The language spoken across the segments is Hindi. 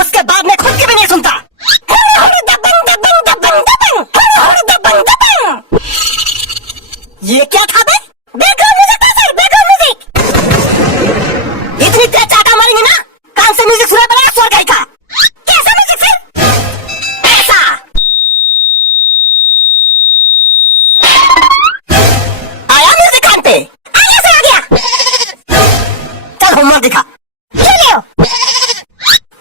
उसके बाद मैं खुद की भी नहीं सुनता। ये क्या था बे? बैकग्राउंड म्यूजिक था सर, बैकग्राउंड म्यूजिक। इतनी तेज चाटा मारेंगे ना, कान से म्यूजिक सुना पड़ेगा स्वर गाय का। कैसा म्यूजिक सर? ऐसा। आया म्यूजिक कान पे? आ गया सर, आ गया। चल होमवर्क दिखा। ये ले।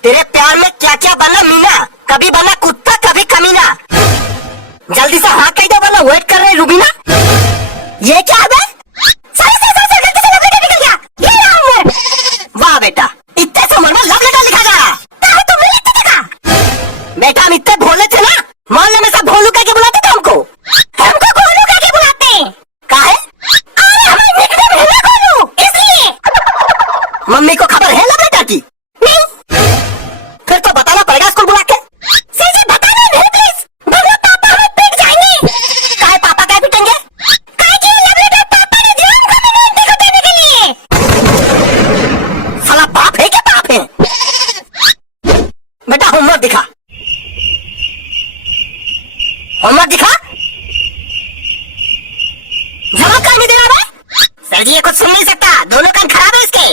तेरे प्यार में क्या क्या बना मीना, कभी बना कुत्ता कभी कमीना। जल्दी से हाँ कह दो वरना वेट कर रहे रूबीना। ये क्या है? सर गलती से लव लेटर निकल गया। ये रहा होमवर्क। वाह बेटा, इतने से उम्र में लव लेटर लिखा जा रहा है। कहाँ तुमने लिख के देखा? बेटा हम इतने भोले थे ना, मोहल्ले में सब भोलू कह के बुलाते थे हमको। हमको गोलू कह के बुलाते हैं। काहे? अरे हमारी निकनेम है ना गोलू, इसलिए। मम्मी को खबर है लव लेटर की? नहीं। फिर तो बताना पड़ेगा स्कूल बुला के। सर जी बताना नहीं प्लीज, वरना पापा हमें पीट जाएंगे। काहे पापा क्या पीटेंगे? काहे कि लव लेटर पापा ने दिया हमको अपनी बेटी को देने के लिए। साला बाप है क्या बाप है? बेटा होमवर्क दिखा। होमवर्क दिखा। जवाब का नहीं दे रहा है? सर जी ये कुछ सुन नहीं सकता, दोनों कान खराब है इसके।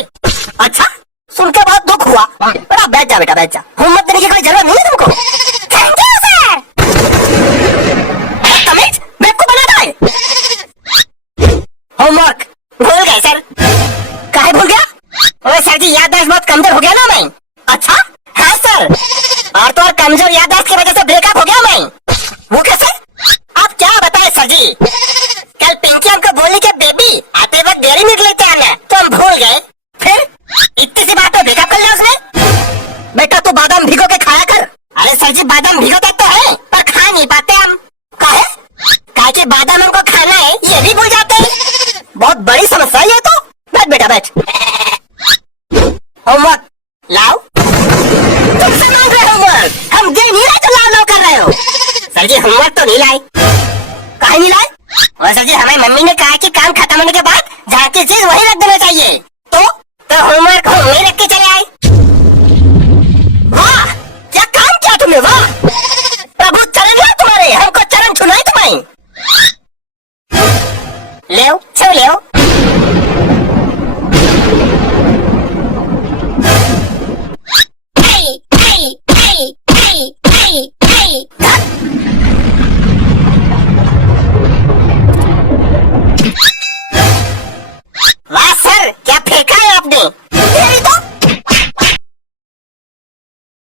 अच्छा, सुन के बहुत दुख हुआ। बेटा बैठ जा, बेटा बैठ जा। होमवर्क देने की कोई जरूरत नहीं है तुमको। Thank you sir. तमीज बेवकूफ बना रहा है। होमवर्क भूल गए सर। काहे भूल गया? ओए सर जी याददाश्त बहुत कमजोर हो गया ना मैं। अच्छा हाँ सर, और तो और कमजोर याददाश्त की वजह से ब्रेकअप हो गया मैं। वो कैसे? आप क्या बताए सर जी, कल पिंकी हमको बोली कि बेबी आते वक्त डेयरी मिल्क लेते आना, तो हम भूल गए। फिर इतनी सी बात में ब्रेकअप कर लिया उसने। बेटा तू बादाम भिगो के खाया कर। अरे सर जी बादाम भिगोते तो है पर खा नहीं पाते हम। काहे? काहे कि बादाम हमको खाना है ये भी भूल जाते हैं। बहुत बड़ी समस्या है ये तो। बैठ बेटा बैठ। होमवर्क लाओ। तुमसे मांग रहे होमवर्क, हम दे नहीं रहे तो लाओ लाओ कर रहे हो। सर जी होमवर्क तो नहीं लाए। काहे नहीं लाए? और सर जी हमारी मम्मी ने कहा कि काम खत्म होने के बाद जहाँ की चीज वही रख देना चाहिए। तो होमवर्क हम वही रख के चले आए। वाह क्या काम किया तुमने, वाह। प्रभु चरण है तुम्हारे, हमको चरण छुनाए तुम्हें। ले छू ले। Hey, hey, hey, hey, hey, hey.